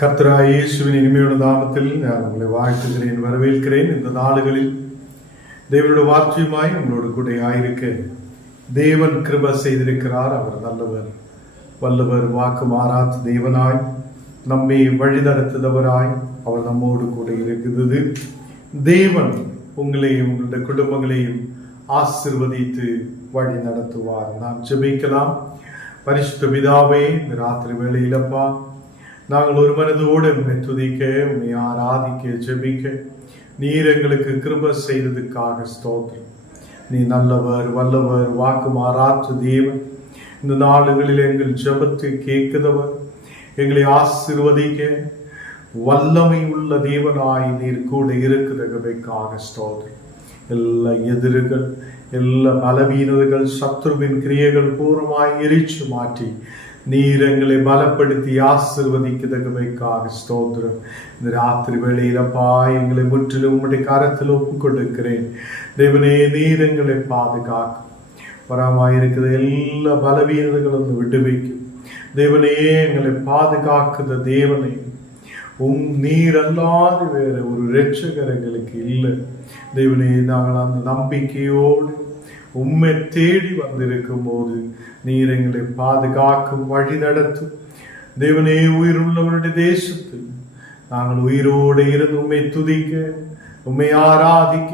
கர்த்தராகிய இயேசுவின் இனிமையான நாமத்தில் நான் உங்களை வாழ்த்துகிறேன், வரவேற்கிறேன். இந்த நாளுகளில் தேவனுடைய வார்த்தையுமாய் உங்களோடு கூட ஆயிருக்க தேவன் கிருபை செய்திருக்கிறார். அவர் நல்லவர், வல்லவர், வாக்கு மாறாத தேவனாய் நம்மை வழி நடத்துதவராய் அவர் நம்மோடு கூட இருக்கிறது. தேவன் உங்களையும் உங்களுடைய குடும்பங்களையும் ஆசீர்வதித்து வழி நடத்துவார். நாம் ஜெபிக்கலாம். பரிசுத்த பிதாவே, இந்த ராத்திரி வேளையிலப்பா நாங்கள் ஒரு மனதோடு உண்மை துதிக்க, உண்மை ஆராதிக்க, ஜெபிக்க நீர் எங்களுக்கு கிருபை செய்ததுக்காக ஸ்தோத்திரம். நீ நல்லவர், வல்லவர், வாக்கு மாறாத தேவன். இந்த நாளுகளில் எங்கள் ஜெபத்தை கேட்கிறவர், எங்களை ஆசீர்வதிக்க வல்லமை உள்ள தேவனாய் நீர் கூட இருக்கிறதுக்காக ஸ்தோத்திரம். எல்லா எதிர்கள், எல்லா பலவீனர்கள், சத்ருவின் கிரியைகள் பூர்வமாய் எரிச்சு மாற்றி நீர் எங்களை பலப்படுத்தி ஆசீர்வதிக்கிறதுக்காக ஸ்தோத்திரம். இந்த ராத்திரி வேளையிலப்பா எங்களை முற்றிலும் உம்முடைய கரத்தில் ஒப்பு கொடுக்கிறேன். தேவனே, நீர் எங்களை பாதுகாக்கும், வரமாயிருக்கிற எல்லா பலவீனர்களும் விடுவிக்கும். தேவனே, எங்களை பாதுகாக்குத தேவனை, நீர் அல்லாத வேற ஒரு இரட்சகர் எங்களுக்கு இல்லை. தேவனே, நாங்கள் அந்த நம்பிக்கையோடு உம்மை தேடி வந்திருக்கும் போது நீர் எங்களை பாதுகாக்கும், வழி நடத்தும். தேவனே, உயிருள்ளவருடைய தேசத்தில் நாங்கள் உயிரோடு இருந்து உம்மை துதிக்க, உம்மை ஆராதிக்க,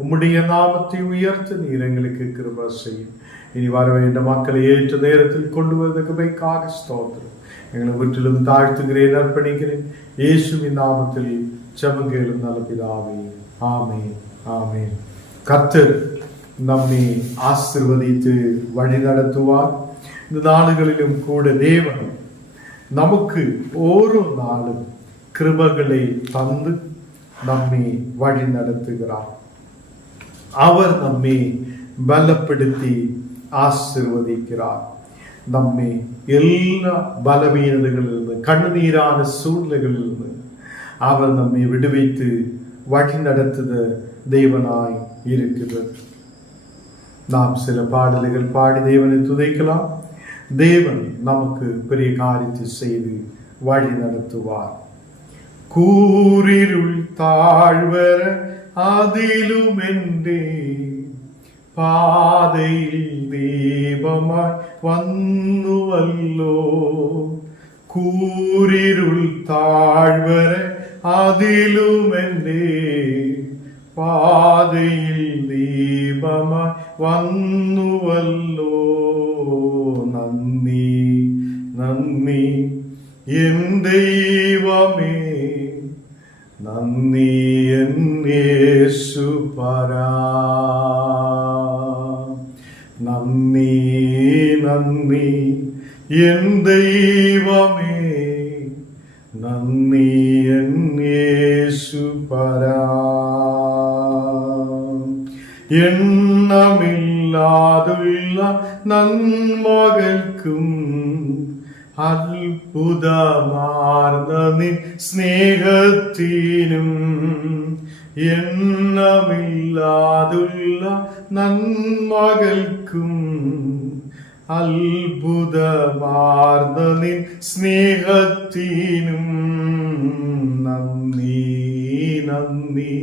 உம்முடைய நாமத்தை உயர்த்த நீர் எங்களுக்கு கிருபை செய்யும். இனி வர வேண்ட மக்களை ஏற்ற நேரத்தில் கொண்டு வருவதற்காக ஸ்தோத்திரம். எங்களை வீட்டிலும் தாழ்த்துகிறேன், அர்ப்பணிக்கிறேன். இயேசுவின் நாமத்தில் ஜெபங்கேளும் நல்ல பிதாவே, ஆமென், ஆமென். கர்த்தர் நம்மை ஆசீர்வதித்து வழி நடத்துவார். இந்த நாடுகளிலும் கூட தேவன் நமக்கு ஒரு நாளும் கிருபைகளை தந்து நம்மை வழி நடத்துகிறார். அவர் நம்மை பலப்படுத்தி ஆசீர்வதிக்கிறார். நம்மை எல்லா பலவீனங்களிலிருந்து, கண்ணீரான சூழ்நிலைகளிலிருந்து அவர் நம்மை விடுவித்து வழி நடத்துத தேவனாய் இருக்கிறார். நாம் சில பாடல்கள் பாடி தேவனை துதிக்கலாம். தேவன் நமக்கு பெரிய காரியத்தை செய்து வழி நடத்துவார். கூரிருள் தாழ்வர அதிலும் என்றே பாதையில் தீபமாய் வந்துவல்லோ. கூரிருள் தாழ்வர அதிலும் என்றே பாதையில் தீபமாய் வந்துவல்லோ. நന്ദി, നന്ദി എൻ ദൈവമേ, നന്ദി എൻ യേശുപരാ. നന്ദി, നന്ദി എൻ ദൈവമേ, നന്ദി എൻ യേശുപരാ. എണ്ണമില്ലാതുള്ള നന്മകൾക്കും അത്ഭുതമാർന്ന നിൻ സ്നേഹത്തിനും, എണ്ണമില്ലാതുള്ള നന്മകൾക്കും അത്ഭുതമാർന്ന നിൻ സ്നേഹത്തിനും നന്ദി, നന്ദി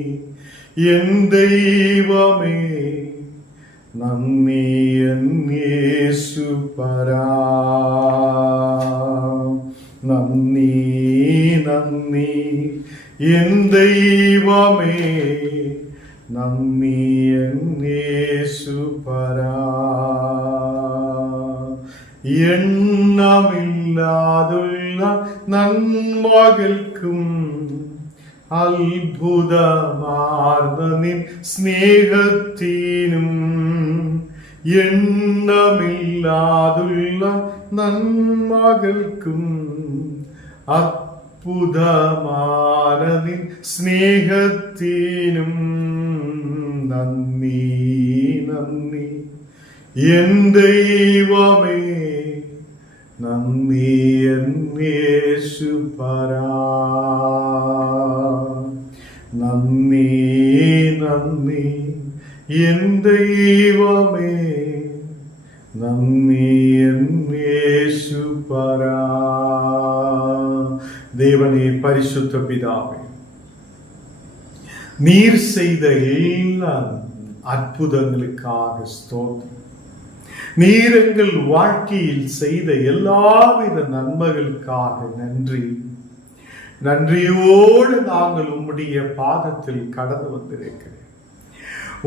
എൻ ദൈവമേ, നന്ദി എൻ യേശുപരാ. നന്ദി, നന്ദി എൻ ദൈവമേ, നന്ദി എൻ യേശുപരാ. എണ്ണമില്ലാതുള്ള നന്മകൾക്കും അത്ഭുതമാർന്ന നിൻ സ്നേഹത്തിനും, എണ്ണമില്ലാതുള്ള നന്മകൾക്കും അത്ഭുതമാർന്ന നിൻ സ്നേഹത്തിനും നന്ദി, നന്ദി എൻ ദൈവമേ, നന്ദി എൻ യേശുപരാ. നന്ദി, നന്ദി എൻ ദൈവമേ, നന്ദി എൻ യേശുപരാ. தேவனே, பரிசுத்த பிதாவே, நீர் செய்த எல்லா அற்புதங்களுக்காக ஸ்தோத்திரம். நீர் எங்கள் வாழ்க்கையில் செய்த எல்லாவித நன்மைகளுக்காக நன்றி. நன்றியோடு நாங்கள் உம்முடைய பாதத்தில் கடந்து வந்திருக்கிறேன்.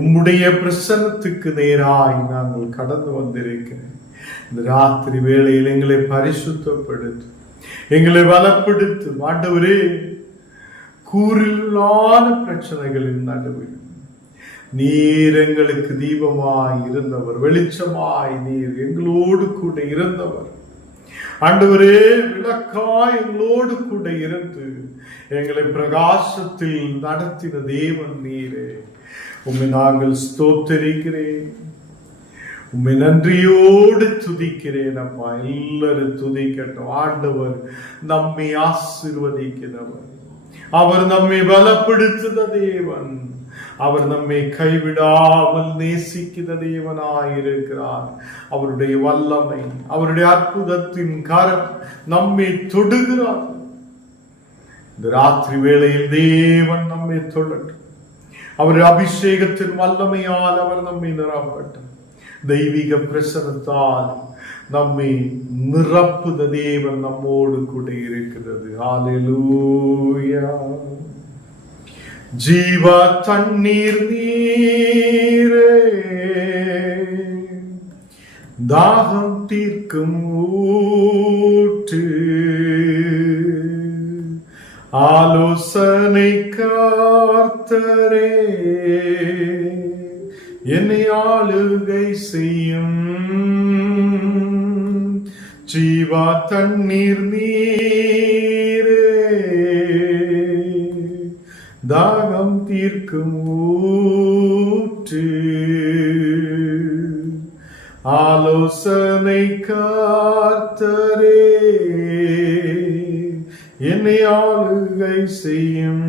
உம்முடைய பிரசன்னத்துக்கு நேராய் நாங்கள் கடந்து வந்திருக்கிறேன். இந்த ராத்திரி வேளையில் எங்களை பரிசுத்தப்படுத்து, எங்களை பலப்படுத்தும் ஆண்டவரே. கூறிலான பிரச்சனைகளின் நடுவில் நீர் எங்களுக்கு தீபமாய் இருந்தவர், வெளிச்சமாய் நீர் எங்களோடு கூட இருந்தவர். ஆண்டவரே, விளக்காய் எங்களோடு கூட இருந்து எங்களை பிரகாசத்தில் நடத்தின தேவன் நீரே. உம்மை நாங்கள் ஸ்தோத்திரிக்கிறேன், உம்மை நன்றியோடு துதிக்கிறேன். அப்பா, எல்லாரும் துதிக்கட்டும். ஆண்டவர் நம்மை ஆசீர்வதிக்கிறவர், அவர் நம்மை பலப்படுத்துத தேவன், அவர் நம்மை கைவிடாமல் நேசிக்கிற தேவனாயிருக்கிறார். அவருடைய வல்லமை, அவருடைய அற்புதத்தின் கரம் நம்மை தொடுகிறார். இந்த ராத்திரி வேளையில் தேவன் நம்மை தொடட்டும். அவர் அபிஷேகத்தின் வல்லமையால் அவர் நம்மை நிரப்பட்டும். தெய்வீக பிரசனத்தால் நம்மை நிரப்புத தேவன் நம்மோடு கூட இருக்கிறது. ஹல்லேலூயா. ஜீவ தண்ணீர் நீரே, தாகம் தீர்க்கும் ஊற்று, ஆலோசனை கர்த்தரே, என்னை ஆளுகை செய்யும். ஜீவா தண்ணீர் நீரே, தாகம் தீர்க்கும் ஊற்று, ஆலோசனை கர்த்தரே, என்னை ஆளுகை செய்யும்.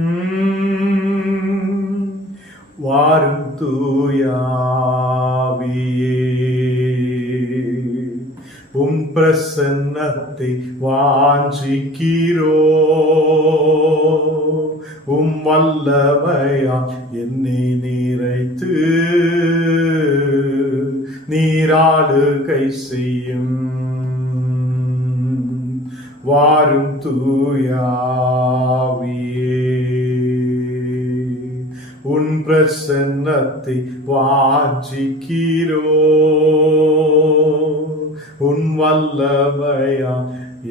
வாரும் தூயாவியே, உம் பிரசன்னத்தை வாஞ்சிக்கிறோ. உம் வல்லமையா என்னை நிறைத்து நீராளுகை செய்யும். வாரும் தூயாவியே, உன் பிரசன்னத்தை வாஞ்சிக்கிறோ. உன் வல்லமையா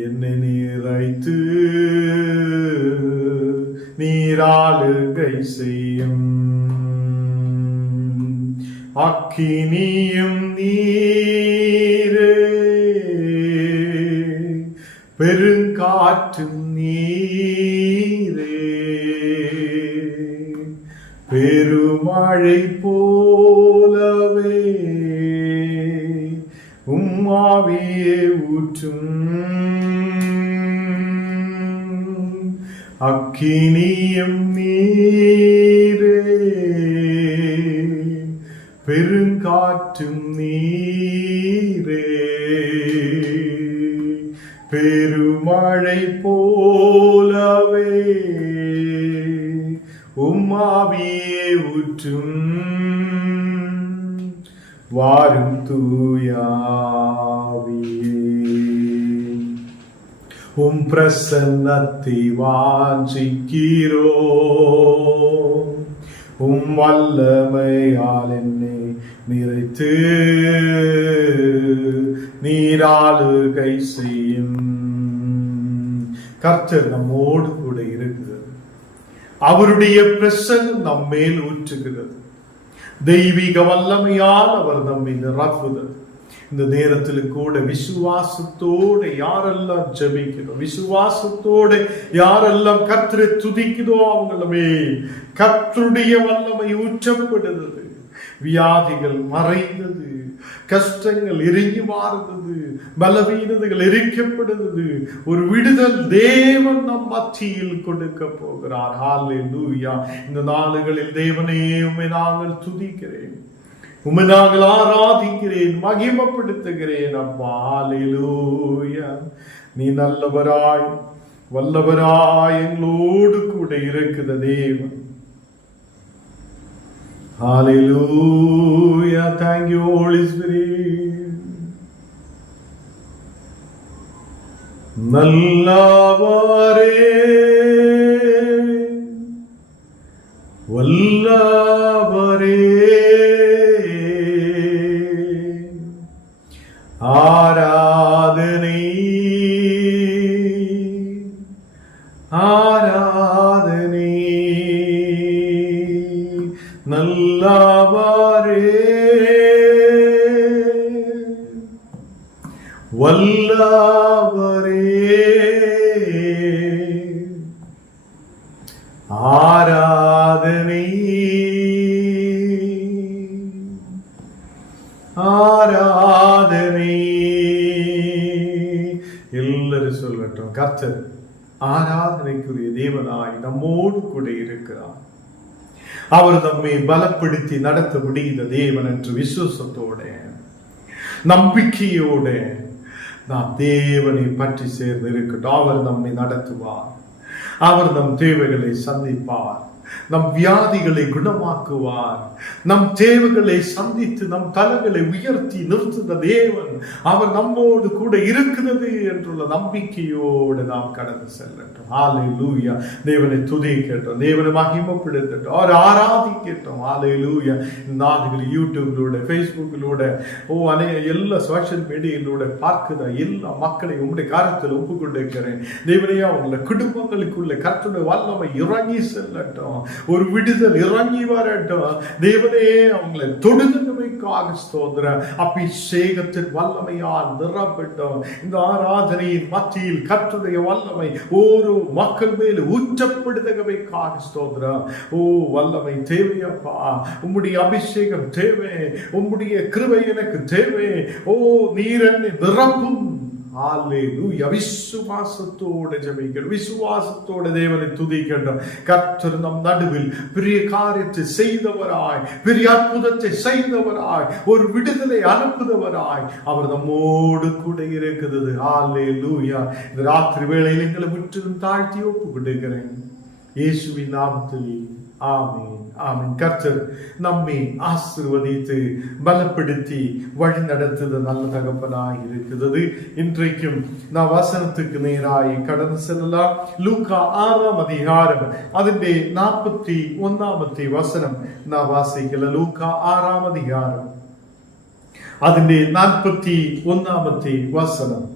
என்னை நிறைத்து நீராளுகை செய்யும். அக்கினியும் நீரே, பெருங்காற்றும் நீரே, பெருமழை போலவே உம்மாவியே ஊற்றும். அக்கினியும் நீரே, பெருங்காற்றும் நீரே, பெருமழை போலவே உம்மாவியே ஊற்றும். வாரும் தூயாவியே, உம் பிரசன்னத்தை வாஞ்சிக்கிறோ. உம் வல்லமையால் என்னை நிறைத்து நீராளுகை செய்யும். கர்த்தர் நம்மோடு கூட இருக்கிறது. அவருடைய பிரசன்னம் நம்மேல் ஊற்றுகிறது. தெய்வீக வல்லமையால் அவர் நம்மை நிரப்புகிறது. இந்த நேரத்தில் கூட விசுவாசத்தோடு யாரெல்லாம் ஜெபிக்கிறோம், விசுவாசத்தோடு யாரெல்லாம் கர்த்தரை துதிக்குதோ அவங்கள மேல் கர்த்தருடைய வல்லமை ஊற்றப்படுகிறது. வியாதிகள் மறைந்தது, கஷ்டங்கள் எரிஞ்சு மாறுന്നത്, பலவீனதைகள் எரிக்கப்படுகிறது. ஒரு விடுதல் தேவன் நம் மத்தியில் கொடுக்க போகிறார். ஹல்லேலூயா. இந்த நாளுகளில் தேவனே, உம்மை நாங்கள் துதிக்கிறேன், உம்மை நாங்கள் ஆராதிக்கிறேன், மகிமைப்படுத்துகிறேன். அப்பா, ஹல்லேலூயா. நீ நல்லவராய் வல்லவராய் எங்களோடு கூட இருக்கிற தேவன். Hallelujah. Thank you, Holy Spirit. நல்லவரே, வல்லவரே, ஆராதனை ஆராதனை. நல்லவரே, வல்லவரே, ஆராதனை ஆராதனை. எல்லாரும் சொல்லட்டும், கர்த்தர் ஆராதனைக்குரிய தேவனாய் நம்மோடு கூட இருக்கிறார். அவர் நம்மை பலப்படுத்தி நடத்த முடிந்த தேவன் என்று விசுவாசத்தோட நம்பிக்கையோட நாம் தேவனை பற்றி சேர்ந்து இருக்கட்டும். அவர் நம்மை நடத்துவார், அவர் நம் தேவைகளை சந்திப்பார், நம் வியாதிகளை குணமாக்குவார், நம் தேவைகளை சந்தித்து நம் தலைகளை உயர்த்தி நிறுத்துகிற தேவன் அவர் நம்மோடு கூட இருக்கிறது என்றுள்ள நம்பிக்கையோடு நாம் கடந்து செல்லட்டும். ஹல்லேலூயா. தேவனை துதிக்கட்டும், தேவனை மகிமைப்படுத்தட்டும், அவர் ஆராதிக்கட்டும். ஹல்லேலூயா. நாடுகளில் யூடியூப்லூட, ஃபேஸ்புக்கிலூட, எல்லா சோஷியல் மீடியாவிலூட பார்க்குற எல்லா மக்களையும் உங்களுடைய காரியத்தில் ஒப்புக்கொண்டிருக்கிறேன். தேவனையா உங்களை குடும்பங்களுக்குள்ள கர்த்தருடைய வல்லமை இறங்கி செல்லட்டும், ஒரு விடுதல் இறங்கி வரட்டும். தேவனே அவங்களை தொடுதலுமைக்காக ஸ்தோத்திரம். அபிஷேகத்தின் வல்லமையால் நிரப்பட்டும். இந்த ஆராதனையின் மத்தியில் கர்த்தருடைய வல்லமை ஒரு மக்கள் மேல் ஊற்றப்படுதவைக்காக ஸ்தோத்திரம். ஓ வல்லமை தேவையப்பா, உம்முடைய அபிஷேகம் தேவை, உம்முடைய கிருபை எனக்கு தேவை. ஓ நீர் என்னை நிரப்பும். ஹல்லேலூயா. விசுவாசத்தோட ஜெபிக்கிறோம், விசுவாசத்தோட தேவனை துதிக்கின்றோம். கர்த்தர் நம் நடுவில் பெரிய காரியத்தை செய்தவராய், பெரிய அற்புதத்தை செய்தவராய், ஒரு விடுதலை அனுப்புதவராய் அவர் நம்மோடு கூட இருக்கிறது. ஹல்லேலூயா. இந்த ராத்திரி வேளையில் எங்களை முற்றிலும் தாழ்த்தி ஒப்பு கொடுக்கிறேன் இயேசுவின் நாமத்தில். ஆமென், ஆமென். கர்த்தர் நம்மை ஆசீர்வதித்து பலப்படுத்தி வழி நடத்துது நல்ல தகப்பனாய் இருக்கிறது. இன்றைக்கும் நான் வசனத்துக்கு நேராய் கடந்து செல்லலாம். லூக்கா 6ஆம் அதிகாரம் அதிலே 41ஆம் வசனம் நான் வாசிக்கல. லூக்கா 6ஆம் அதிகாரம் அதிலே 41ஆம் வசனம்.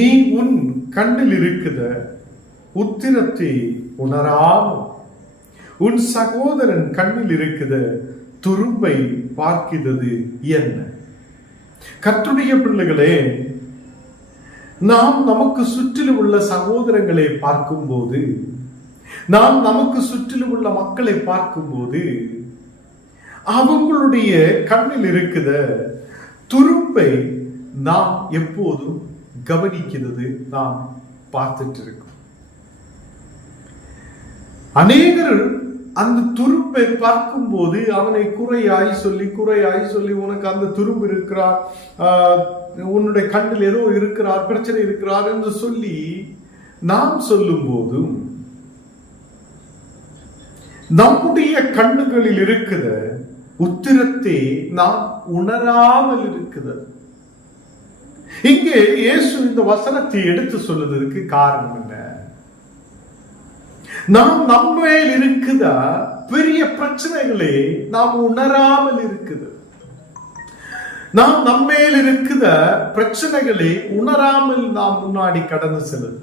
நீ உன் கண்ணில் இருக்கிற உத்திரத்தை உணராமல் உன் சகோதரன் கண்ணில் இருக்கிற துரும்பை பார்க்கிறது என்ன? கர்த்தருடைய பிள்ளைகளே, நாம் நமக்கு சுற்றிலும் உள்ள சகோதரங்களை பார்க்கும்போது, நாம் நமக்கு சுற்றிலும் உள்ள மக்களை பார்க்கும்போது, அவங்களுடைய கண்ணில் இருக்கிற துரும்பை நாம் எப்போதும் கவனிக்கிறது, நாம் பார்த்துட்டு இருக்கோம். அநேகர் அந்த துரும்பை பார்க்கும் போது அவனை குறையாய் சொல்லி உனக்கு அந்த துரும்பு இருக்கிறார், உன்னுடைய கண்ணில் ஏதோ இருக்கிறார், பிரச்சனை இருக்கிறார் என்று சொல்லி நாம் சொல்லும் போதும் நம்முடைய கண்ணுகளில் இருக்கிற உத்திரத்தை நாம் உணராமல் இருக்கிறது. இங்கே இயேசு இந்த வசனத்தை எடுத்து சொல்லுவதற்கு காரணம் என்ன? நாம் நம்மேல் இருக்குத பெரிய பிரச்சனைகளே நாம் உணராமல் இருக்குது. நாம் நம்மேல் இருக்குத பிரச்சனைகளை உணராமல் நாம் முன்னாடி கடந்து செல்லுது.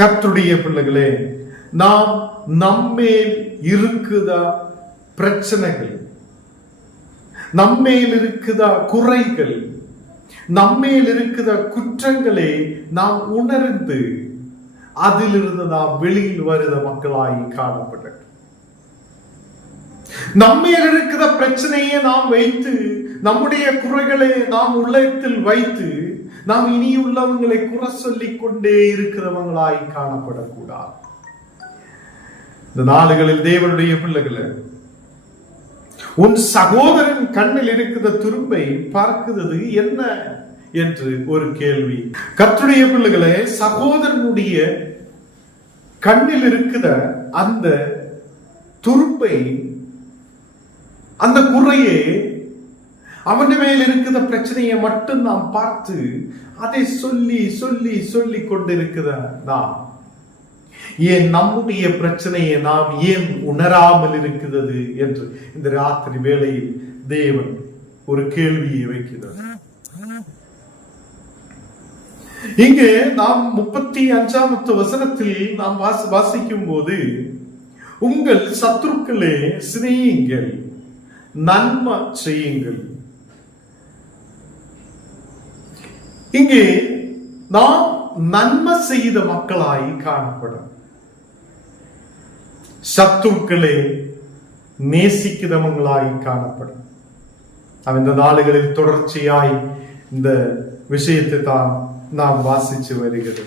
கர்த்தருடைய பிள்ளைகளே, நாம் நம்மேல் இருக்குத பிரச்சனைகள், நம்மேல் இருக்குத குறைகள், நம்மேல் இருக்குத குற்றங்களை நாம் உணர்ந்து அதிலிருந்து நாம் வெளியில் வருத மக்களாய் காணப்பட்ட, நம்மேல் இருக்கிற பிரச்சனையை நாம் வைத்து, நம்முடைய குறைகளை நாம் உள்ளத்தில் வைத்து நாம் இனி உள்ளவங்களை குறை சொல்லிக் கொண்டே இருக்கிறவங்களாய் காணப்படக்கூடாது. இந்த நாடுகளில் தேவனுடைய பிள்ளைகளை, உன் சகோதரன் கண்ணில் இருக்கிற துரும்பை பார்க்கிறது என்ன என்று ஒரு கேள்வி. கர்த்தருடைய பிள்ளைகளே, சகோதரனுடைய கண்ணில் இருக்கிற அந்த துருப்பை, அந்த குறையை, அவன் மேல் இருக்கிற பிரச்சனையை மட்டும் நாம் பார்த்து அதை சொல்லி சொல்லி சொல்லி கொண்டிருக்கிற நாம் ஏன் நம்முடைய பிரச்சனையை நாம் ஏன் உணராமல் இருக்கிறது என்று இந்த ராத்திரி வேளையில் தேவன் ஒரு கேள்வியை வைக்கிறார். இங்கே நாம் 35வது வசனத்தில் நாம் வாசிக்கும் போது, உங்கள் சத்துருக்களே சிநேகியுங்கள், நன்மை செய்யுங்கள். இங்கே நாம் நன்மை செய்த மக்களாய் காணப்படும். சத்துருக்களே நேசிக்கிறவங்களாய் காணப்படும். இந்த நாடுகளில் தொடர்ச்சியாய் இந்த விஷயத்தை தான் நாம் வாசிச்சு வருகிறது,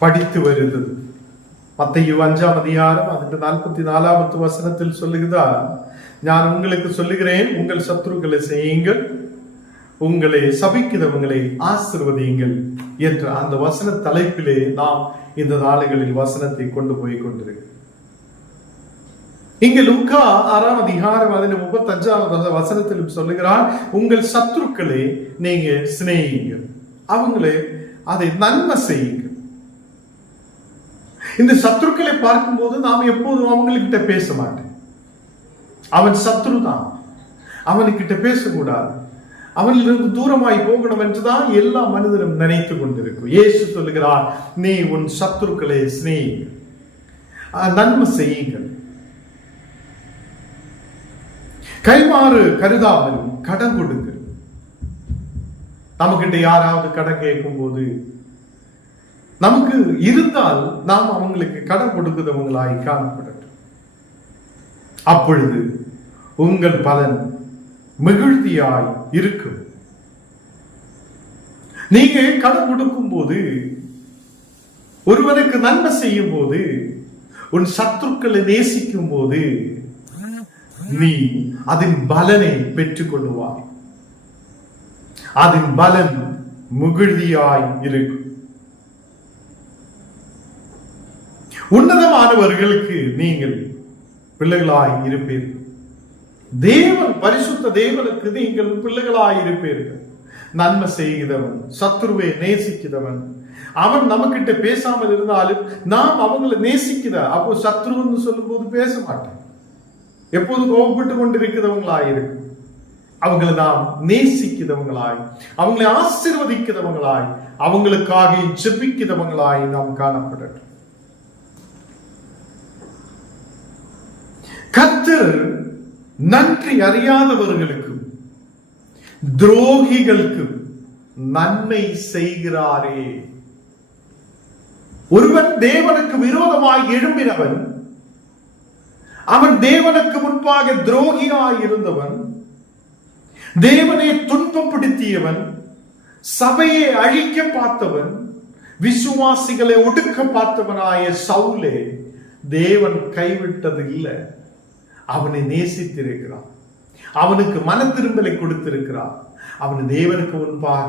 படித்து வருகிறது. மத்தேயு 5ஆம் அதிகாரம் 44வது வசனத்தில் சொல்லுகிறதா, நான் உங்களுக்கு சொல்லுகிறேன், உங்கள் சத்துருக்களை செய்யுங்கள், உங்களை சபிக்கிறவங்களை ஆசீர்வதியுங்கள் என்ற அந்த வசன தலைப்பிலே நாம் இந்த நாடுகளில் வசனத்தை கொண்டு போய் கொண்டிருக்கிறோம். இங்க லூக்கா 6ஆம் அதிகாரம் 35வது வசனத்திலும் சொல்லுகிறார், உங்கள் சத்துருக்களை நீங்க சிநேகியுங்கள், அவங்களே அதை நன்மை செய்யுங்கள். இந்த சத்துருக்களை பார்க்கும்போது நாம் எப்போதும் அவங்ககிட்ட பேச மாட்டேன். அவன் சத்ரு தான், அவனுக்கிட்ட பேசக்கூடாது, அவனிலிருந்து தூரமாய் போகணும் என்றுதான் எல்லா மனிதனும் நினைத்து கொண்டிருக்கும். இயேசு சொல்லுகிறார், நீ உன் சத்துருக்களை சிநேகியுங்கள், நன்மை செய்யுங்கள். கைமாறு கருதாமல் கடன் கொடுங்கள். நமக்கிட்ட யாராவது கடன் கேட்கும் போது, நமக்கு இருந்தால் நாம் அவங்களுக்கு கடன் கொடுக்கிறவங்களாய் காணப்படட்டும். அப்பொழுது உங்கள் பலன் மிகுதியாய் இருக்கும். நீங்க கடன் கொடுக்கும் போது, ஒருவனுக்கு நன்மை செய்யும் போது, உன் சத்துருக்களை நேசிக்கும் போது, நீ அதன் பலனை பெற்றுக் கொள்ளுவாய். அதன் பலன் மிகுதியாய் இருக்கும். உன்னதமானவர்களுக்கு நீங்கள் பிள்ளைகளாய் இருப்பீர்கள். தேவன், பரிசுத்த தேவனுக்கு நீங்கள் பிள்ளைகளாய் இருப்பீர்கள். நன்மை செய்கிறவன், சத்துருவை நேசிக்கிறவன், அவன் நமக்கிட்ட பேசாமல் இருந்தாலும் நாம் அவங்களை நேசிக்கிற, அப்போ சத்ருன்னு சொல்லும் போது பேச மாட்டேன், எப்போது கோபப்பட்டு கொண்டிருக்கிறவங்களாய் இருக்கும். அவங்களை நாம் நேசிக்கிறவங்களாய், அவங்களை ஆசீர்வதிக்கிறவங்களாய், அவங்களுக்காக ஜெபிக்கிறவங்களாய் நாம் காணப்படட்டும். கர்த்தர் நன்றி அறியாதவர்களுக்கும் துரோகிகளுக்கும் நன்மை செய்கிறாரே. ஒருவன் தேவனுக்கு விரோதமாய் எழும்பினவன், அவன் தேவனுக்கு முன்பாக துரோகியாய் இருந்தவன், தேவனை துன்பப்படுத்தியவன், சபையை அழிக்க பார்த்தவன், விசுவாசிகளை ஒடுக்க பார்த்தவனாய சவுலே தேவன் கைவிட்டது இல்லை. அவனை நேசித்திருக்கிறான், அவனுக்கு மன திரும்பலை கொடுத்திருக்கிறான். அவன் தேவனுக்கு முன்பாக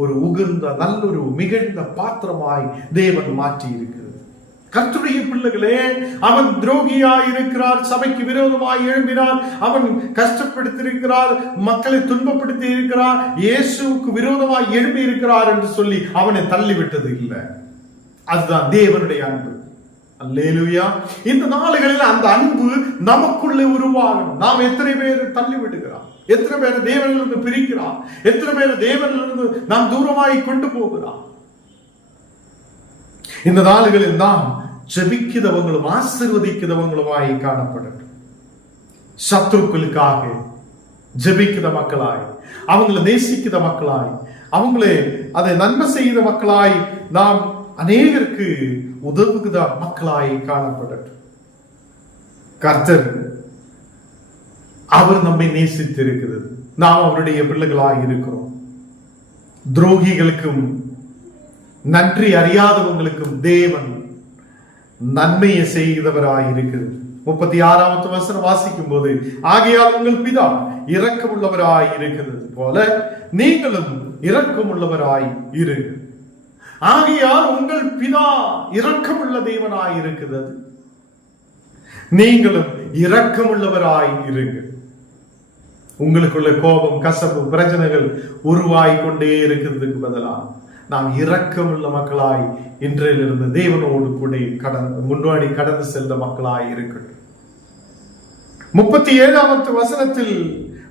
ஒரு உகந்த நல்லொரு மிகுந்த பாத்திரமாய் தேவன் மாற்றி இருக்கிறது. கர்த்தருடைய பிள்ளைகளே, அவன் துரோகியாய் இருக்கிறார், சபைக்கு விரோதமாய் எழும்பினார், அவன் கஷ்டப்படுத்தியிருக்கிறார், மக்களை துன்பப்படுத்தி இருக்கிறார், இயேசுவுக்கு விரோதமாய் எழும்பி இருக்கிறார் என்று சொல்லி அவனை தள்ளிவிட்டது இல்லை. அதுதான் தேவனுடைய அன்பு. அல்லேலூயா. இந்த நாளுகளில் அந்த அன்பு நமக்குள்ளே உருவாகும். நாம் எத்தனை பேர் தள்ளி விடுகிறோம், எத்தனை பேர் தேவனிலிருந்து பிரிக்கிறோம், எத்தனை பேர் தேவனிலிருந்து நாம் தூரமாய் கொண்டு போகிறோம். இந்த நாளுகளில் நாம் ஜெபிக்கிறவங்களும் ஆசீர்வதிக்கிறவங்களுமாய் காணப்படட்டும். சத்துருக்களுக்காக ஜெபிக்கிற மக்களாய், அவங்களை நேசிக்கிற மக்களாய், அவங்களே அதை நன்மை செய்த மக்களாய், நாம் அநேகருக்கு உதவுகிற மக்களாய் காணப்படட்டும். கர்த்தர் அவர் நம்மை நேசித்திருக்கிறது, நாம் அவருடைய பிள்ளைகளாய் இருக்கிறோம். துரோகிகளுக்கும் நன்றி அறியாதவங்களுக்கும் தேவன் நன்மையை செய்கிறவராய் இருக்கிறது. 36வது வசனம் வாசிக்கும் போது, ஆகையால் உங்கள் பிதா இரக்கமுள்ளவராய் இருக்கிறது போல நீங்களும் இரக்கமுள்ளவராய் இருங்க. ஆகையால் உங்கள் பிதா இரக்கமுள்ள தேவனாய் இருக்கிறது, நீங்களும் இரக்கமுள்ளவராய் இருங்க. உங்களுக்குள்ள கோபம், கசப்பு, பிரச்சனைகள் உருவாய் கொண்டே இருக்கிறதுக்கு பதிலாக நாம் இரக்கமுள்ள மக்களாய் இன்றையிலிருந்து தேவனோடு கூட முன்னாடி கடந்து செல்ல மக்களாய் இருக்கட்டும். 37வது வசனத்தில்,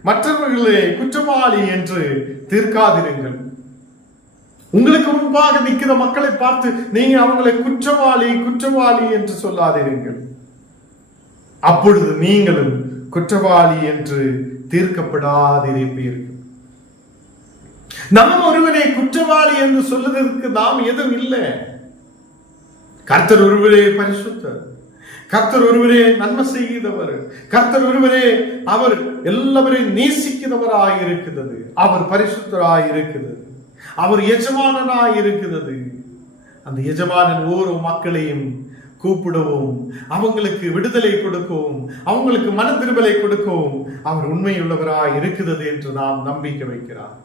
மற்றவர்களே குற்றவாளி என்று தீர்க்காதிருங்கள். உங்களுக்கு முன்பாக நிற்கிற மக்களை பார்த்து நீங்க அவங்களை குற்றவாளி குற்றவாளி என்று சொல்லாதிருங்கள். அப்பொழுது நீங்களும் குற்றவாளி என்று தீர்க்கப்படாதிருப்பீர்கள். நாம் ஒருவனை குற்றவாளி என்று சொல்லுவதற்கு நாம் எதுவும் இல்லை. கர்த்தர் ஒருவரே பரிசுத்தர், கர்த்தர் ஒருவரே நன்மை செய்கிறவர், கர்த்தர் ஒருவரே அவர் எல்லாவரையும் நேசிக்கிறவராய் இருக்கிறது, அவர் பரிசுத்தராய் இருக்கிறது, அவர் எஜமானனாய் இருக்கிறது. அந்த எஜமானன் ஒவ்வொரு மக்களையும் கூப்பிடவும், அவங்களுக்கு விடுதலை கொடுக்கவும், அவங்களுக்கு மன திரும்பலை கொடுக்கவும் அவர் உண்மையுள்ளவராய் இருக்கிறது என்று நாம் நம்பிக்கை வைக்கிறார்.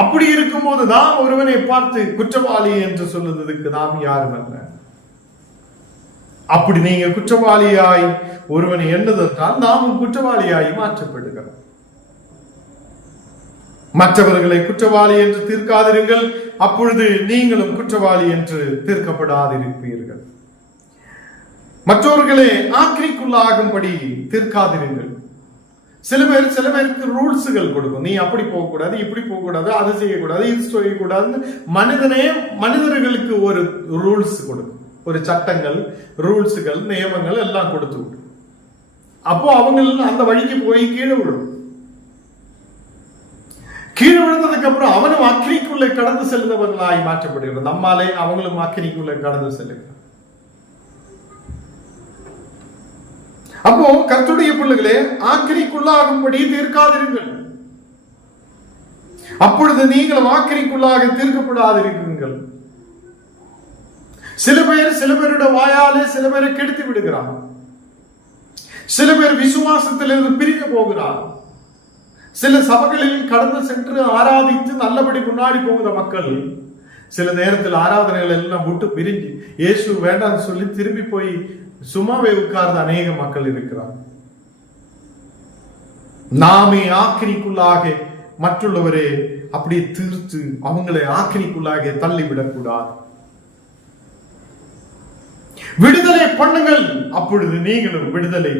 அப்படி இருக்கும்போது நாம் ஒருவனை பார்த்து குற்றவாளி என்று சொல்லுவதற்கு நாம் யாரும் அல்ல. அப்படி நீங்க குற்றவாளியாய் ஒருவனை எண்ணுதென்றால் நாமும் குற்றவாளியாய் மாற்றப்படுகிறோம். மற்றவர்களை குற்றவாளி என்று தீர்க்காதிருங்கள், அப்பொழுது நீங்களும் குற்றவாளி என்று தீர்க்கப்படாதிருப்பீர்கள். மற்றவர்களே ஆக்கிரிக்குள்ளாகும்படி தீர்க்காதிருங்கள். சில பேருக்கு ரூல்ஸுகள் கொடுக்கும். நீ அப்படி போகக்கூடாது, இப்படி போகக்கூடாது, அது செய்யக்கூடாது, இது செய்யக்கூடாது. மனிதர்களுக்கு ஒரு ரூல்ஸ் கொடுக்கும், ஒரு சட்டங்கள், ரூல்ஸுகள், நியமங்கள் எல்லாம் கொடுத்து விடும். அப்போ அவங்க அந்த வழிக்கு போய் கீழே விழும். கீழே விழுந்ததுக்கு அப்புறம் அவனும் அக்கினிக்குள்ளே கடந்து செல்லுறவர்களாய் மாற்றப்படுகிறது. நம்மாலே அவங்களும் அக்கினிக்குள்ளே கடந்து செல்லுகிறார். அப்போ கர்த்தருடைய பிள்ளைகளே, ஆக்கிரிக்குள்ளாகும்படி தீர்க்காதிருங்கள், அப்பொழுது நீங்களும் ஆக்கிரிக்குள்ளாக தீர்க்கப்படாதிருக்குங்கள். சில பேருடைய வாயாலே சில பேரை கெடுத்து விடுகிறார். சில பேர் விசுவாசத்திலிருந்து பிரிந்து போகிறார். சில சபைகளில் கடந்து சென்று ஆராதித்து நல்லபடி முன்னாடி போகிற மக்கள் சில நேரத்தில் ஆராதனைகள் எல்லாம் விட்டு பிரிஞ்சு இயேசு வேண்டாம்னு சொல்லி திரும்பி போய் சும்மாவே உட்கார்ந்த அநேக மக்கள் இருக்கிறார். நாமே ஆக்கினிக்குள்ளாக மற்றுள்ளவரே அப்படியே தீர்த்து அவங்களை ஆக்கினிக்குள்ளாக தள்ளிவிடக்கூடாது. விடுதலை பண்ணுங்கள், அப்பொழுது நீங்களும் விடுதலை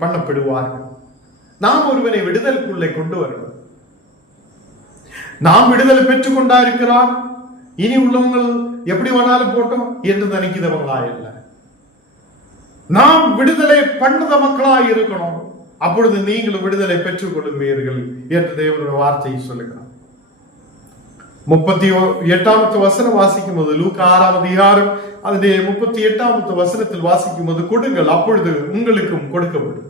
பண்ணப்படுவார்கள். நாம் ஒருவனை விடுதலுக்குள்ளே கொண்டு வருவோம். நாம் விடுதலை பெற்றுக் கொண்டா இருக்கிறார், இனி உள்ளவங்க எப்படி வேணாலும் போட்டோம் என்று நினைக்கிறவங்களா இல்லை. நாம் விடுதலை பண்ணுத மக்களாய் இருக்கணும். அப்பொழுது நீங்களும் விடுதலை பெற்றுக் கொள்ளுவீர்கள் என்று தேவனுடைய வார்த்தையை சொல்லுகிறார். 38வது வசனம் வாசிக்கும் போது, லூக்கா 6வது அதிகாரம் அதனுடைய 38வது வசனத்தில் வாசிக்கும் போது, கொடுங்கள் அப்பொழுது உங்களுக்கும் கொடுக்கப்படும்.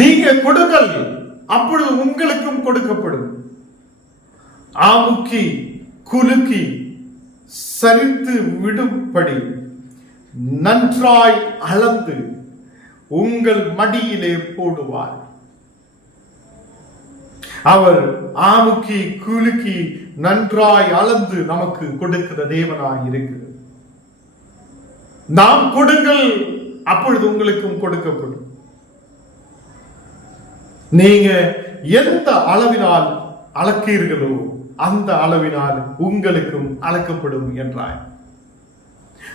நீங்க கொடுங்கள் அப்பொழுது உங்களுக்கும் கொடுக்கப்படும். ஆமுக்கி குலுக்கி சரித்து விடும்படி நன்றாய் அளந்து உங்கள் மடியிலே போடுவார். அவர் ஆமுக்கி குலுக்கி நன்றாய் அளந்து நமக்கு கொடுக்கிற தேவனாய் இருக்கிறது. நாம் கொடுங்கள் அப்பொழுது உங்களுக்கும் கொடுக்கப்படும். நீங்க எந்த அளவினால் அளக்கிறீர்களோ அந்த அளவினால் உங்களுக்கும் அளக்கப்படும் என்றாய்.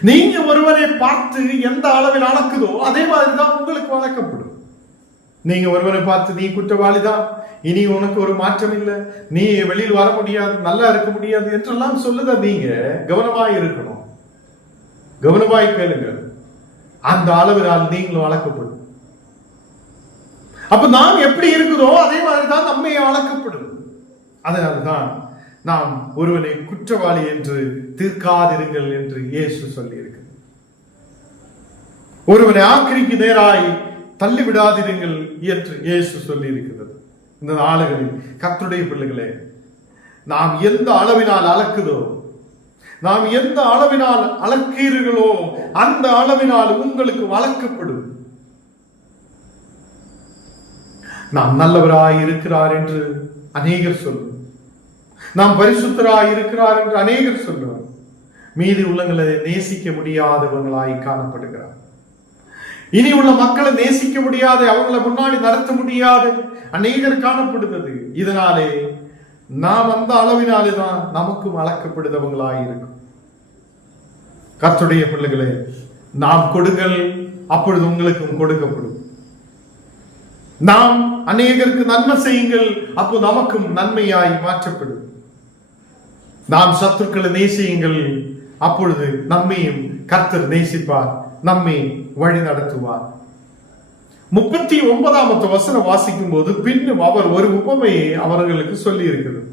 நீங்க ஒருவரை பார்த்து எந்த அளவில் அளக்குதோ அதே மாதிரிதான் உங்களுக்கு அளக்கப்படும். நீங்க ஒருவரை பார்த்து நீ குற்றவாளிதான், இனி உனக்கு ஒரு மாற்றம் இல்லை, நீ வெளியில் வர முடியாது, நல்லா இருக்க முடியாது என்றெல்லாம் சொல்லுத நீங்க கவனமாய் இருக்கணும். கவனமாய் கேளுங்க, அந்த அளவினால் நீங்களும் அளக்கப்படும். அப்ப நாம் எப்படி இருக்கிறோம் அதே மாதிரிதான் நம்மை அளக்கப்படும். அதனால்தான் நாம் ஒருவனை குற்றவாளி என்று தீர்க்காதிருங்கள் என்று இயேசு சொல்லி இருக்கு. ஒருவனை ஆக்கிரிக்கு நேராய் தள்ளி விடாதிருங்கள் என்று இயேசு சொல்லி இருக்கிறது. இந்த நாளுகளில் கர்த்தருடைய பிள்ளைகளே, நாம் எந்த அளவினால் அளக்குதோ, நாம் எந்த அளவினால் அளக்கிறீர்களோ அந்த அளவினால் உங்களுக்கு வளர்க்கப்படும். நாம் நல்லவராய் இருக்கிறார் என்று அநேகர் சொல்லுவோம். நாம் பரிசுத்தராய் இருக்கிறார் என்று அநேகர் சொல்லுவார். மீதி உள்ளங்களை நேசிக்க முடியாதவங்களாய் காணப்படுகிறார். இனி உள்ள மக்களை நேசிக்க முடியாத, அவங்களை முன்னாடி நடத்த முடியாத அநேகர் காணப்படுகிறது. இதனாலே நாம் அந்த அளவினாலே தான் நமக்கும் அளக்கப்படுதவங்களாய் இருக்கும். கர்த்தருடைய பிள்ளைகளே, நாம் கொடுங்கள், அப்பொழுது உங்களுக்கும் கொடுக்கப்படும். நாம் அநேகருக்கு நன்மை செய்யுங்கள், அப்போ நமக்கும் நன்மையாய் மாற்றப்படும். நாம் சத்துருக்களை நேசியுங்கள், அப்பொழுது நம்மையும் கர்த்தர் நேசிப்பார், நம்மை வழி நடத்துவார். 39வது வசனம் வாசிக்கும் போது பின்னும் அவர் ஒரு உபமையை அவர்களுக்கு சொல்லி இருக்கிறது.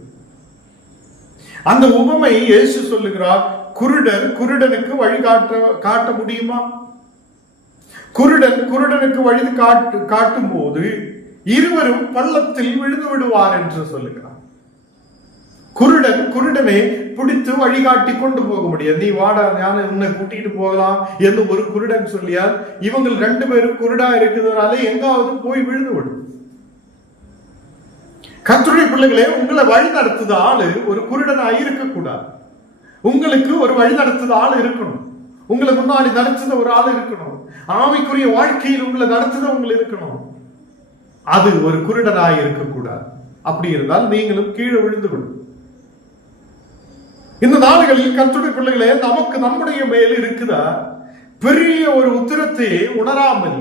அந்த உபமை இயேசு சொல்லுகிறார், குருடர் குருடனுக்கு வழி காட்ட முடியுமா? குருடன் குருடனுக்கு வழி காட்டும் போது இருவரும் பள்ளத்தில் விழுந்து விடுவார் என்று சொல்லுகிறார். குருடன் குருடனை பிடித்து வழிகாட்டி கொண்டு போக முடியாது. நீ வாடா, ஞான உன்னை கூட்டிட்டு போகலாம் என்று ஒரு குருடன் சொல்லியால் இவங்க 2 பேரும் குருடா இருக்கிறதுனால எங்காவது போய் விழுந்து விடும். கர்த்தருடைய பிள்ளைகளே, உங்களை வழி நடத்துத ஆளு ஒரு குருடனா இருக்கக்கூடாது. உங்களுக்கு ஒரு வழி நடத்துத ஆள் இருக்கணும். உங்களை முன்னாடி நடத்துத ஒரு ஆள் இருக்கணும். ஆவிக்குரிய வாழ்க்கையில் உங்களை நடத்துதவங்க இருக்கணும். அது ஒரு குருடனாய் இருக்கக்கூடாது. அப்படி இருந்தால் நீங்களும் கீழே விழுந்து விடும். இந்த நாடுகளில் கர்த்தருடைய பிள்ளைகளே, நமக்கு நம்முடைய மேல் இருக்குதா பெரிய ஒரு உத்திரத்தை உணராமல்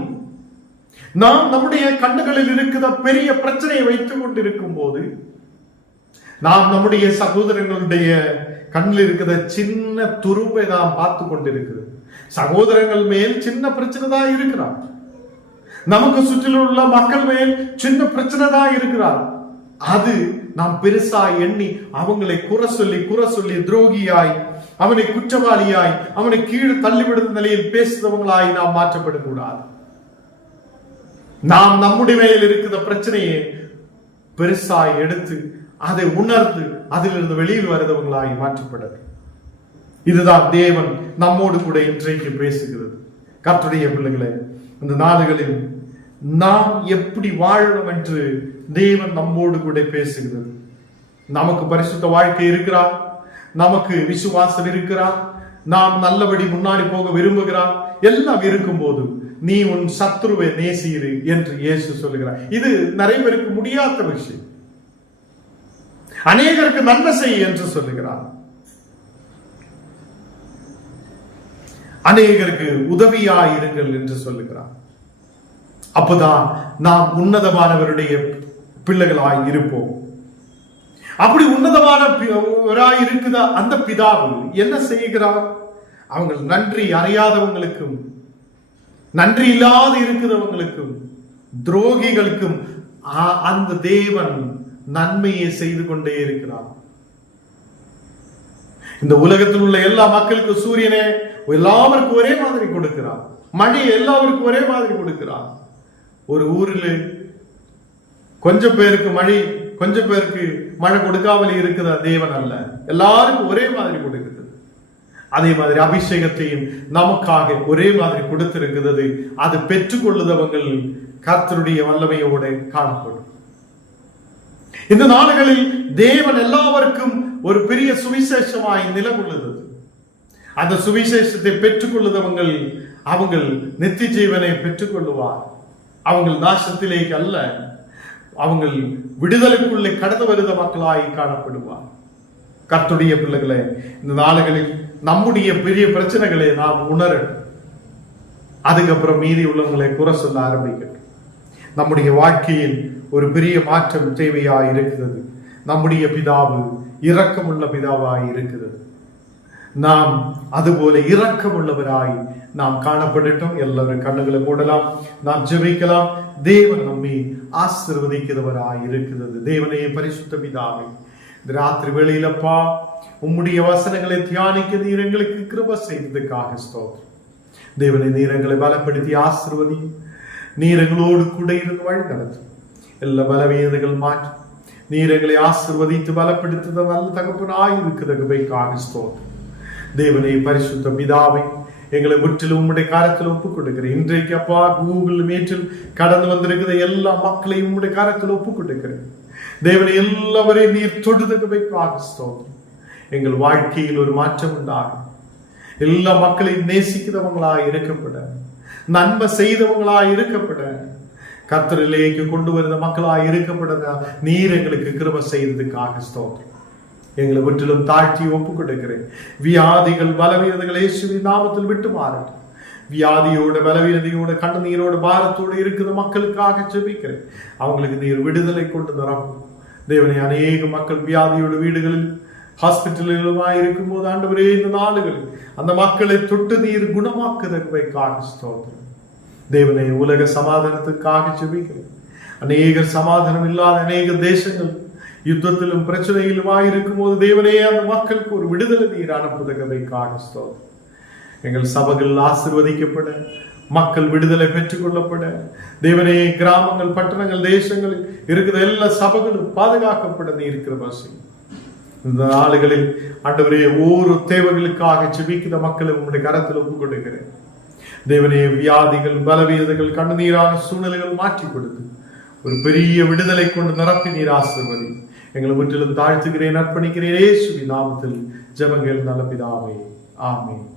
நாம் நம்முடைய கண்ணுகளில் இருக்குத பெரிய பிரச்சனையை வைத்துக் கொண்டிருக்கும் போது நாம் நம்முடைய சகோதரங்களுடைய கண்ணில் இருக்கிற சின்ன துரும்பை நாம் பார்த்து கொண்டிருக்கிறோம். சகோதரங்கள் மேல் சின்ன பிரச்சனை தான் இருக்கிறார். நமக்கு சுற்றிலும் உள்ள மக்கள் மேல் சின்ன பிரச்சனை தான் இருக்கிறார். அது நாம் பெருசா எண்ணி அவங்களை குறை சொல்லி துரோகியாய், அவனை குற்றவாளியாய், அவனை கீழே தள்ளிவிடும் நிலையில் பேசுறவங்களாய் நாம் மாற்றப்படக்கூடாது. நாம் நம்முடைய மேல் இருக்கிற பிரச்சனையை பெருசாய் எடுத்து அதை உணர்ந்து அதிலிருந்து வெளியில் வருதவங்களாய் மாற்றப்படுது. இதுதான் தேவன் நம்மோடு கூட இன்றைக்கு பேசுகிறது. கர்த்தருடைய பிள்ளைகளே, இந்த நாடுகளில் நாம் எப்படி வாழணும் என்று தேவன் நம்மோடு கூட பேசுகிறது. நமக்கு பரிசுத்த வாழ்க்கை இருக்கிறார், நமக்கு விசுவாசம் இருக்கிறார், நாம் நல்லபடி முன்னாடி போக விரும்புகிறார். எல்லாம் இருக்கும் போது நீ உன் சத்துருவை நேசிரு என்று இயேசு சொல்லுகிறார். இது நிறைய பேருக்கு முடியாத விஷயம். அநேகருக்கு நன்மை செய் என்று சொல்லுகிறார். அநேகருக்கு உதவியாயிருங்கள் என்று சொல்லுகிறார். அப்பதான் நாம் உன்னதமானவருடைய பிள்ளைகளாய் இருப்போம். அப்படி உன்னதமானவராய் இருக்குதா அந்த பிதாவு என்ன செய்கிறார்? அவங்க நன்றி அறியாதவங்களுக்கும் நன்றி இல்லாத இருக்கிறவங்களுக்கும் துரோகிகளுக்கும் அந்த தேவன் நன்மையை செய்து கொண்டே இருக்கிறார். இந்த உலகத்தில் உள்ள எல்லா மக்களுக்கும் சூரியனே எல்லாருக்கும் ஒரே மாதிரி கொடுக்கிறார், மழை எல்லாருக்கும் ஒரே மாதிரி கொடுக்கிறார். ஒரு ஊரில் கொஞ்சம் பேருக்கு மழை, கொஞ்சம் பேருக்கு மழை கொடுக்காமல் இருக்குதா தேவன் அல்ல, எல்லாருக்கும் ஒரே மாதிரி கொடுக்கிறது. அதே மாதிரி அபிஷேகத்தையும் நமக்காக ஒரே மாதிரி கொடுத்திருக்கிறது. அது பெற்றுக்கொள்ளுதவங்கள் கர்த்தருடைய வல்லமையோடு காணப்படும். இந்த நாடுகளில் தேவன் எல்லாருக்கும் ஒரு பெரிய சுவிசேஷமாய் நிலவுள்ளது. அந்த சுவிசேஷத்தை பெற்றுக்கொள்ளுதவங்கள் அவங்கள் நித்திய ஜீவனை பெற்றுக்கொள்ளுவார். அவங்கள் நாசத்திலே அல்ல, அவங்கள் விடுதலைக்குள்ளே கடந்து வருத மக்களாய் காணப்படுவார். கர்த்தருடைய பிள்ளைகளே, இந்த நாடுகளில் நம்முடைய பெரிய பிரச்சனைகளை நாம் உணரணும். அதுக்கப்புறம் மீதி உள்ளவங்களை குறை சொல்ல ஆரம்பிக்கணும். நம்முடைய வாழ்க்கையில் ஒரு பெரிய மாற்றம் தேவையாய் இருக்கிறது. நம்முடைய பிதாவு இரக்கமுள்ள பிதாவாய் இருக்கிறது. நாம் அதுபோல இரக்கமுள்ளவராய் நாம் காணப்படட்டும். எல்லாரும் கண்ணுகளை மூடலாம், நாம் ஜெபிக்கலாம். தேவன் நம்மை ஆசீர்வதிக்கிறவராய் இருக்கிறது. தேவனையே பரிசுத்த பிதாவே, இந்த ராத்திரி வேளையிலப்பா உம்முடைய வசனங்களை தியானிக்க நீர் எங்களுக்கு கிருபை செய்ததுக்காக ஸ்தோத்திரம். தேவனை நீர் எங்களை பலப்படுத்தி ஆசீர்வதி. நீர் எங்களோடு கூட இருந்து வழி நடத்தும். எல்லா பலவீனங்கள் மாற்றி நீர் எங்களை ஆசீர்வதித்து பலப்படுத்துத நல்ல தகப்பனாய் இருக்கிறதுக்காக ஸ்தோத்திரம். தேவனை பரிசுத்த பிதாவை எங்களை முற்றிலும் உம்முடைய காரத்தில் ஒப்புக் கொடுக்கிறேன். இன்றைக்கு அப்பா கூகுள் மீட்டில் கடந்து வந்திருக்கிற எல்லா மக்களையும் உம்முடைய காரத்தில் ஒப்புக் கொடுக்கிறேன். தேவனை எல்லாவரையும் நீர் தொடுதகவைக்காக ஸ்தோத்திரம். எங்கள் வாழ்க்கையில் ஒரு மாற்றம் உண்டாகும். எல்லா மக்களையும் நேசிக்கிறவங்களாய் இருக்கப்பட, நன்மை செய்தவங்களாய் இருக்கப்பட, கர்த்தரிலேக்கு கொண்டு வருத மக்களாய் இருக்கப்பட நீர் எங்களுக்கு கிருபை செய்ததுக்காக ஸ்தோத்திரம். எங்களை முற்றிலும் தாழ்த்தி ஒப்புக் கொடுக்கிறேன். வியாதிகள் பலவீனங்கள் இயேசுவின் நாமத்தில் விட்டு மாறட்டும். வியாதியோட பலவீனதையோட கண்ணீரோட பாரத்தோடு இருக்கிற மக்களுக்காக ஜெபிக்கிறேன். அவங்களுக்கு நீர் விடுதலை கொண்டு நிரப்பும். தேவனை அநேக மக்கள் வியாதியோட வீடுகளில் ஹாஸ்பிட்டலுமாய் இருக்கும் போது ஆண்டவரே இந்த நாடுகளில் அந்த மக்களை தொட்டு நீர் குணமாக்குவதற்காக ஸ்தோத்திரம். தேவனை உலக சமாதானத்துக்காக ஜெபிக்கிறேன். அநேக சமாதானம் இல்லாத அநேக தேசங்கள் யுத்தத்திலும் பிரச்சனையிலுமாய் இருக்கும் போது தேவனே அந்த மக்களுக்கு ஒரு விடுதலை நீர் அனுப்புவதற்காக ஸ்தோத்திரம். எங்கள் சபைகள் ஆசீர்வதிக்கப்பட, மக்கள் விடுதலை பெற்றுக் கொள்ளப்பட, தேவனே கிராமங்கள் பட்டணங்கள் தேசங்களில் இருக்கிற எல்லா சபைகளும் பாதுகாக்கப்பட நீ இருக்கிற பசி. இந்த நாடுகளில் ஆண்டவரே ஒவ்வொரு தேவைகளுக்காக ஜெபிக்கிற மக்களை உங்களுடைய கரத்தில் ஒப்புக் கொடுக்கிறேன். தேவனே வியாதிகள் பலவீனங்கள் கண்ணீரான சூழ்நிலைகள் மாற்றி கொடுத்து ஒரு பெரிய விடுதலை கொண்டு நிரப்பி நீர் ஆசீர்வதி. எங்களை முற்றிலும் தாழ்த்துகிறேன், அர்ப்பணிக்கிறேன். இயேசுவின் நாமத்தில் ஜெபங்கள் நல்ல பிதாவே, ஆமென்.